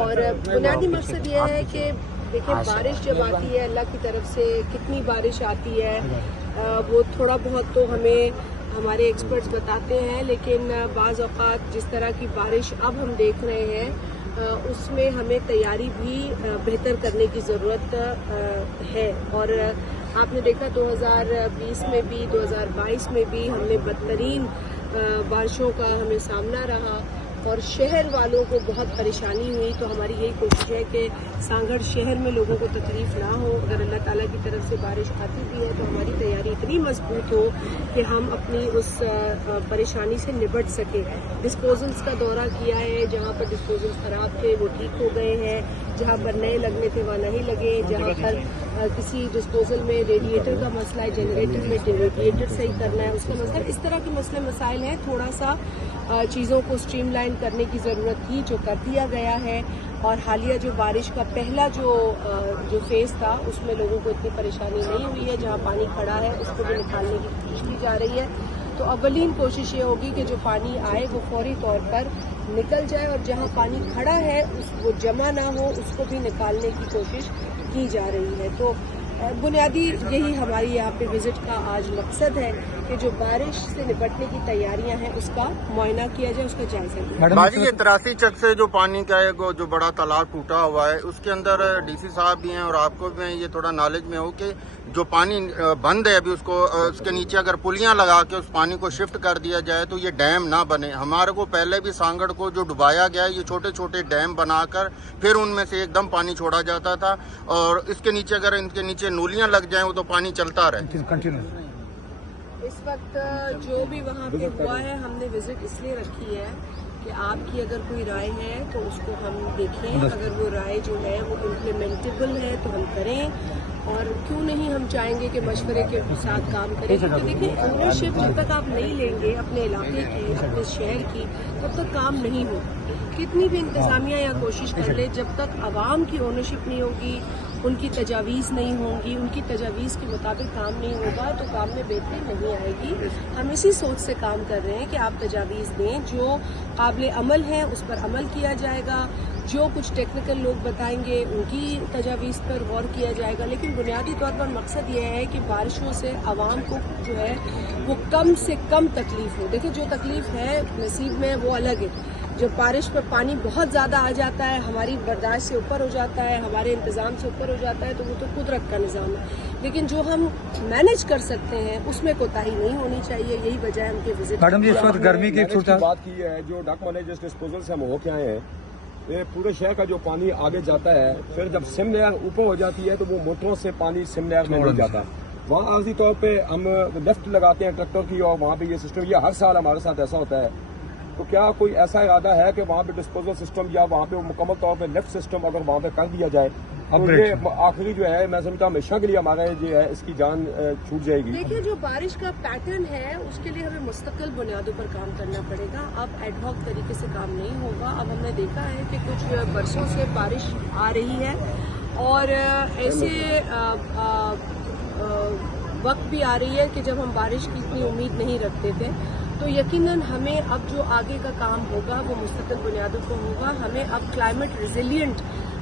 اور بنیادی مقصد یہ ہے کہ دیکھیں بارش جب آتی ہے اللہ کی طرف سے کتنی بارش آتی ہے وہ تھوڑا بہت تو ہمیں ہمارے ایکسپرٹس بتاتے ہیں، لیکن بعض اوقات جس طرح کی بارش اب ہم دیکھ رہے ہیں اس میں ہمیں تیاری بھی بہتر کرنے کی ضرورت ہے۔ اور آپ نے دیکھا 2020 میں بھی 2022 میں بھی ہم نے بدترین بارشوں کا ہمیں سامنا رہا اور شہر والوں کو بہت پریشانی ہوئی۔ تو ہماری یہی کوشش ہے کہ سانگھڑ شہر میں لوگوں کو تکلیف نہ ہو، اگر اللہ تعالیٰ کی طرف سے بارش آتی بھی ہے تو ہماری تیاری اتنی مضبوط ہو کہ ہم اپنی اس پریشانی سے نبٹ سکیں۔ ڈسپوزلز کا دورہ کیا ہے، جہاں پر ڈسپوزلز خراب تھے وہ ٹھیک ہو گئے ہیں، جہاں پر نئے لگنے تھے وہاں نہیں لگے، جہاں پر کسی ڈسپوزل میں ریڈیٹر کا مسئلہ ہے، جنریٹر میں ریڈیٹر صحیح کرنا ہے اس کا مسئلہ، اس طرح کے مسئلے مسائل ہیں۔ تھوڑا سا چیزوں کو اسٹریم لائن کرنے کی ضرورت تھی جو کر دیا گیا ہے، اور حالیہ جو بارش کا پہلا جو فیز تھا اس میں لوگوں کو اتنی پریشانی نہیں ہوئی ہے، جہاں پانی کھڑا ہے اس کو بھی نکالنے کی کوشش کی جا رہی ہے۔ تو اولین کوشش یہ ہوگی کہ جو پانی آئے وہ فوری طور پر نکل جائے، اور جہاں پانی کھڑا ہے وہ جمع نہ ہو اس کو بھی نکالنے کی کوشش کی جا رہی ہے۔ تو بنیادی یہی ہماری یہاں پہ وزٹ کا آج مقصد ہے کہ جو بارش سے نپٹنے کی تیاریاں ہیں اس کا معائنہ کیا جائے، اس کا جائزہ لیا جائے۔ باجی یہ 83 چک سے جو پانی کا ہے جو بڑا تالاب ٹوٹا ہوا ہے اس کے اندر ڈی سی صاحب بھی ہیں اور آپ کو بھی ہیں، یہ تھوڑا نالج میں ہو کہ جو پانی بند ہے ابھی اس کے نیچے اگر پلیاں لگا کے اس پانی کو شفٹ کر دیا جائے تو یہ ڈیم نہ بنے۔ ہمارے کو پہلے بھی سانگڑ کو جو ڈبایا گیا ہے یہ چھوٹے چھوٹے ڈیم بنا کر پھر ان میں سے ایک دم پانی چھوڑا جاتا تھا، اور اس کے نیچے اگر ان کے نیچے نولیاں لگ جائیں وہ تو پانی چلتا رہے۔ اس وقت جو بھی وہاں پہ ہوا ہے ہم نے وزٹ اس لیے رکھی ہے کہ آپ کی اگر کوئی رائے ہے تو اس کو ہم دیکھیں، اگر وہ رائے جو ہے وہ امپلیمنٹیبل ہے تو ہم کریں، اور کیوں نہیں ہم چاہیں گے کہ مشورے کے ساتھ کام کریں، کیونکہ دیکھیں اونرشپ جب تک آپ نہیں لیں گے اپنے علاقے کی اپنے شہر کی تب تک کام نہیں ہوگا۔ کتنی بھی انتظامیہ یا کوشش کر لے، جب تک عوام کی اونرشپ نہیں ہوگی، ان کی تجاویز نہیں ہوں گی، ان کی تجاویز کے مطابق کام نہیں ہوگا تو کام میں بہتری نہیں آئے گی۔ ہم اسی سوچ سے کام کر رہے ہیں کہ آپ تجاویز دیں، جو قابل عمل ہیں اس پر عمل کیا جائے گا، جو کچھ ٹیکنیکل لوگ بتائیں گے ان کی تجاویز پر غور کیا جائے گا، لیکن بنیادی طور پر مقصد یہ ہے کہ بارشوں سے عوام کو جو ہے وہ کم سے کم تکلیف ہو۔ دیکھیں جو تکلیف ہے نصیب میں وہ الگ ہے، جب بارش پہ پانی بہت زیادہ آ جاتا ہے، ہماری برداشت سے اوپر ہو جاتا ہے، ہمارے انتظام سے اوپر ہو جاتا ہے، تو وہ تو قدرت کا نظام ہے، لیکن جو ہم مینج کر سکتے ہیں اس میں کوتاہی نہیں ہونی چاہیے۔ یہی وجہ ہے ان کے وزٹ۔ میڈم جی اس وقت گرمی کی بات کی ہے، جو ڈک مینیجرز ڈسپوزل سے ہم ہو کے آئے ہیں، یہ پورے شہر کا جو پانی آگے جاتا ہے پھر جب سم نہر اوپر ہو جاتی ہے تو وہ موٹروں سے پانی سم نہر میں نہیں جاتا، وہاں عارضی طور پہ ہم لفٹ لگاتے ہیں ٹریکٹر کی، اور وہاں پہ یہ سسٹم یہ ہر سال ہمارے ساتھ ایسا ہوتا ہے۔ تو کیا کوئی ایسا ارادہ ہے کہ وہاں پہ ڈسپوزل سسٹم یا وہاں پہ مکمل طور پہ لفٹ سسٹم اگر وہاں پہ کر دیا جائے، اب یہ آخری جو ہے میں سمجھتا ہوں ہمیشہ کے لیے ہمارے جو ہے اس کی جان چھوٹ جائے گی۔ دیکھیے جو بارش کا پیٹرن ہے اس کے لیے ہمیں مستقل بنیادوں پر کام کرنا پڑے گا، اب ایڈ ہاک طریقے سے کام نہیں ہوگا۔ اب ہم نے دیکھا ہے کہ کچھ برسوں سے بارش آ رہی ہے اور ایسے وقت بھی آ رہی ہے کہ جب ہم بارش کی اتنی امید نہیں رکھتے تھے، تو یقیناً ہمیں اب جو آگے کا کام ہوگا وہ مستقل بنیادوں پر ہوگا۔ ہمیں اب کلائمیٹ ریزیلینٹ